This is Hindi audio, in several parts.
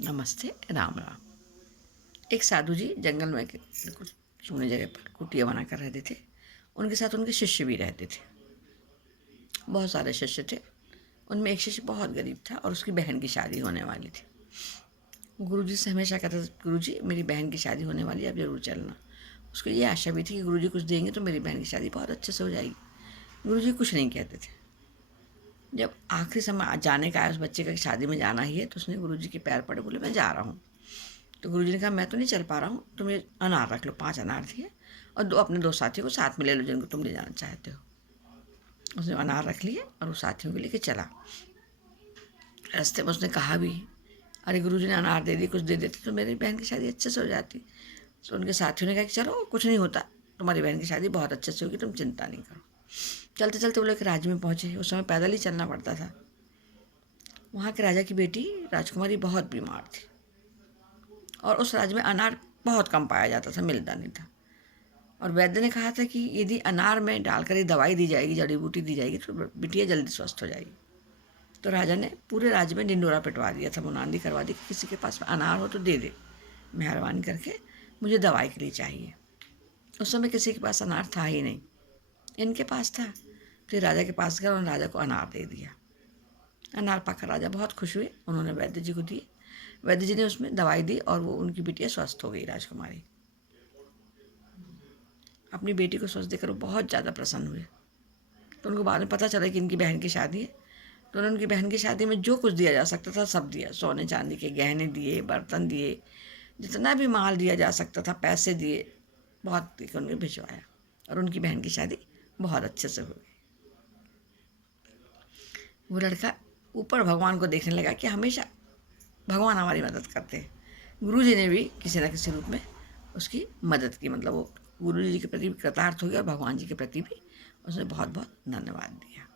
नमस्ते राम राम। एक साधु जी जंगल में बिल्कुल सुनी जगह पर कुटिया बनाकर रहते थे। उनके साथ उनके शिष्य भी रहते थे। बहुत सारे शिष्य थे। उनमें एक शिष्य बहुत गरीब था और उसकी बहन की शादी होने वाली थी। गुरुजी से हमेशा कहता था, गुरुजी मेरी बहन की शादी होने वाली है, अब जरूर चलना। उसको ये आशा भी थी कि गुरुजी कुछ देंगे तो मेरी बहन की शादी बहुत अच्छे से हो जाएगी। गुरुजी कुछ नहीं कहते थे। जब आखिरी समय जाने का आया, उस बच्चे का शादी में जाना ही है, तो उसने गुरुजी के पैर पड़े, बोले मैं जा रहा हूँ। तो गुरुजी ने कहा मैं तो नहीं चल पा रहा हूँ, तुम ये अनार रख लो, 5 अनार दिए, और अपने 2 साथियों को साथ में ले लो जिनको तुम ले जाना चाहते हो। उसने अनार रख लिए और वो साथियों को लेके चला। रास्ते में उसने कहा भी, अरे गुरुजी ने अनार दे दी, कुछ दे देते तो मेरी बहन की शादी अच्छे से हो जाती। तो उनके साथियों ने कहा कि चलो कुछ नहीं होता, तुम्हारी बहन की शादी बहुत अच्छे से होगी, तुम चिंता नहीं करो। चलते चलते वो लोग राज्य में पहुँचे। उस समय पैदल ही चलना पड़ता था। वहाँ के राजा की बेटी राजकुमारी बहुत बीमार थी और उस राज्य में अनार बहुत कम पाया जाता था, मिलता नहीं था। और वैद्य ने कहा था कि यदि अनार में डालकर ये दवाई दी जाएगी, जड़ी बूटी दी जाएगी, तो बिटिया जल्दी स्वस्थ हो जाएगी। तो राजा ने पूरे राज्य में ढिंडोरा पिटवा दिया था, मुनादी करवा दी कि किसी के पास अनार हो तो दे दे, मेहरबानी करके मुझे दवाई के लिए चाहिए। उस समय किसी के पास अनार था ही नहीं, इनके पास था। फिर राजा के पास गया और राजा को अनार दे दिया। अनार पाकर राजा बहुत खुश हुए, उन्होंने वैद्य जी को दिए। वैद्य जी ने उसमें दवाई दी और वो उनकी बिटिया स्वस्थ हो गई। राजकुमारी अपनी बेटी को स्वस्थ देखकर वो बहुत ज़्यादा प्रसन्न हुए। तो उनको बाद में पता चला कि इनकी बहन की शादी है। तो उन्होंने उनकी बहन की शादी में जो कुछ दिया जा सकता था सब दिया। सोने चांदी के गहने दिए, बर्तन दिए, जितना भी माल दिया जा सकता था, पैसे दिए, बहुत देकर उन्हें भिजवाया और उनकी बहन की शादी बहुत अच्छे से हो गई। वो लड़का ऊपर भगवान को देखने लगा कि हमेशा भगवान हमारी मदद करते हैं। गुरु जी ने भी किसी न किसी रूप में उसकी मदद की, मतलब वो गुरु जी के प्रति भी कृतार्थ हो गया और भगवान जी के प्रति भी उसने बहुत बहुत धन्यवाद दिया।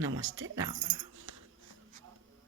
नमस्ते राम राम।